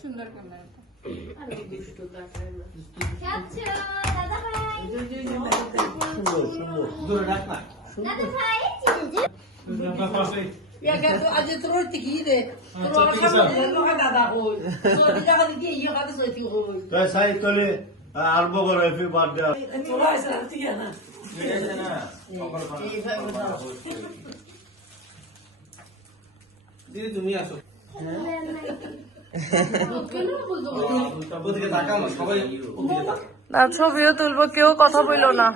সুন্দর ক্যামেরা খাচ্ছ দাদা ভাই সুন্দর সুন্দর দূরে রাখ না দাদা তুমি আসো। না ছবিও তুলবো কেউ কথা বলল না।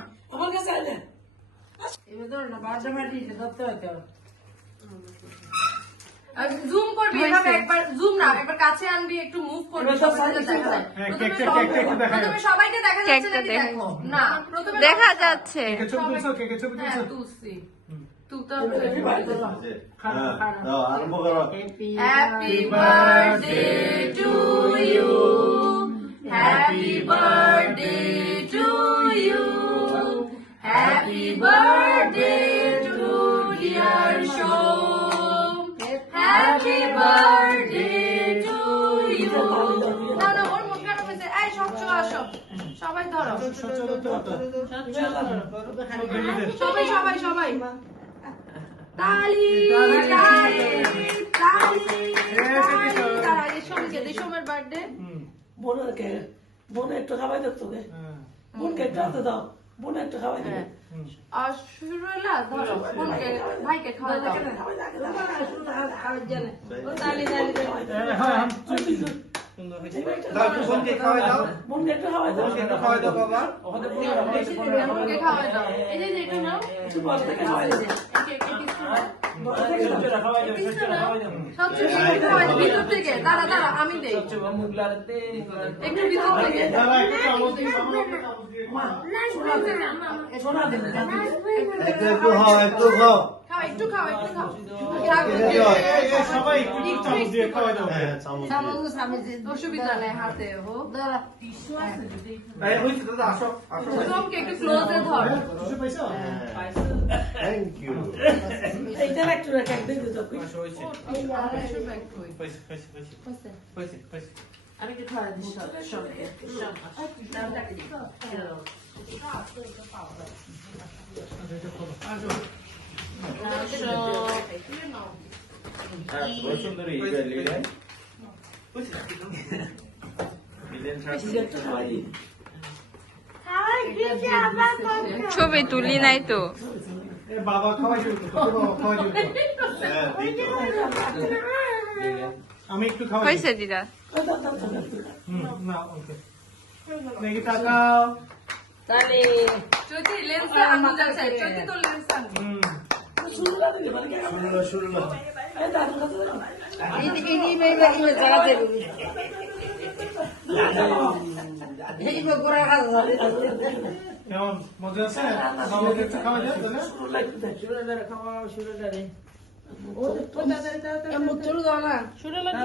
জুম করবি একবার জুম না একবার কাছে আনবি একটু মুভ করবি সবাইকে সবাই দেখা যায় হ্যাঁ। সবাইকে দেখা যাচ্ছে দেখো। না দেখা যাচ্ছে। ছবি তুলছো ছবি হ্যাঁ তুলছো। হ্যাঁ happy birthday to you happy birthday to you happy birthday to dear Som happy birthday to you না না ওর মুখ খারাপ হয়েছে। এই সব আসো। সবাই ধরো। সবাই সবাই সবাই। তালি তালি তালি তার আগে সোমকে দিই সোমের বার্থডে বোনের বোন একটু খাওয়াই দেখতো কে বোনকে একটু হাতে দাও। বোন একটু খাওয়াই দেবে। আর শুরু হইলা ধরো বোনকে ভাইকে খাওয়াই দাও। খাওয়াই জানে। তালি তালি হ্যাঁ দাও একটু বোনকে খাওয়াই দাও। বোনকে একটু খাওয়াই দাও। বোনকে একটু খাওয়াই দাও বাবা। বোনকে খাওয়া দাও। এই যে এটা নাও। একটু বল থেকে খাওয়াই দাও। একে একে খাওয়াই দাঁড়া দাঁড়া আমি দেই একটু ভিতর থেকে। একটু খাও একটু খাও। খাও একটু খাও একটু খাও। দাও। সবাই একটু চামচ দিয়ে খাওয়াই দাও। হ্যাঁ চামচ। সামনে সামনে অসুবিধা নেই হাতে হো। দাঁড়া। এই হইছে দাদা আসো আসো। সোমকে একটু ক্লোজে ধর। খুশি পাইছো? থ্যাংক ইউ এইটা একটু রেখে একদিন দিতে হইছে হইছে হইছে হইছে হইছে হইছে হইছে আমি কি খাওয়াই দিই সব সবকে হ্যাঁ। খুব সুন্দর এই যে লিলেন হইছে লিলেন একটু খাওয়াই দিই খাওয়ার দিতে আবার কত ছবি তুলি নাই তো। বাবা খাওয়াই আমি একটু খাওয়াই হয়েছে দিদা? হুম না ওকে। দেখি তাকাও। তাহলে যদি লেন্স আনতে যাচ্ছে যদি তো লেন্স আনবি হুম। শুরু না শুরু না মজা আছে বাবাকে একটু খাওয়াই দাও তাহলে sudah dari kamu sudah dari yang muncul dong lah sudah lagi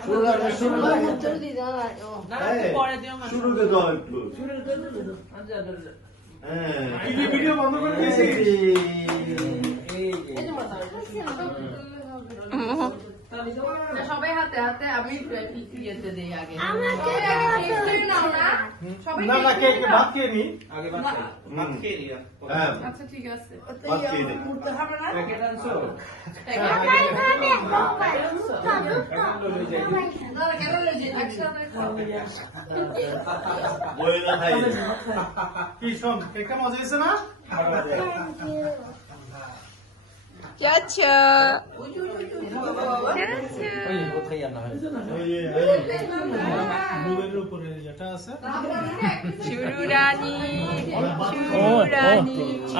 শুরু না শুরু না muncul di dalam oh শুরুতে দাও একটু dulu dulu aja dulu হ্যাঁ ভিডিও বন্ধ করে দিয়েছি ini mata সবাই হাতে হাতে আমি ইয়েতে দেই আগে। না? না না কে কে ভাত খেয়ে নি? হ্যাঁ। আচ্ছা ঠিক আছে। ভাত খেয়ে নে। খাবে কি শোন কেকটা মজা হয়েছে না? চাচা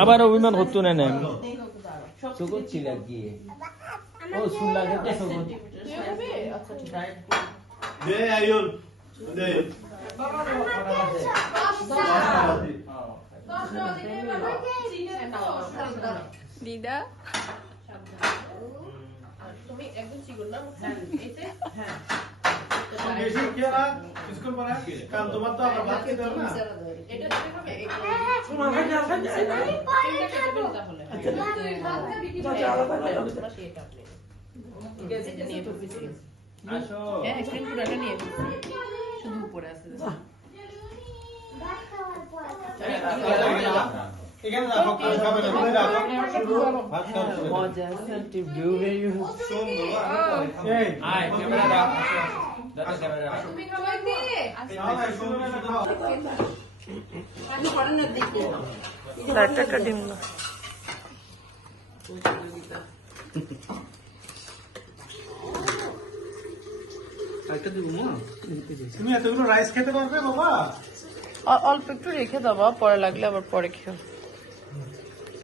আবার অভিমান করতো না না? চকুত ছিল আর ও শুনলা গেছে চকুত দে আইন দে দিদা বেশি খেয়ে না স্কুল পড়া? কারণ তোমার তো আবার ভাত খেতে হবে না cuma hanya hanya পরে খাব। aja aja aja ঠিক আছে এটা নিয়ে ফেলছি আসো। হ্যাঁ স্ক্রিন পুরোটা নিয়ে শুধু উপরে আছে। ভাত খাওয়ার পর। এখানে রাখো খাবে না তুমি রাখো। ভাত খাও মজা সাথে ভিউ ভিউ এই আয় ক্যামেরা রাখ দাদা ক্যামেরা রাখ। তুমি খাওয়াইতে আমি করে না দেখি লাইটটা ডিম না তুমি এতগুলো রাইস খেতে পারবে বাবা? অল্প একটু রেখে দাও পরে লাগলে আবার পরে খেও।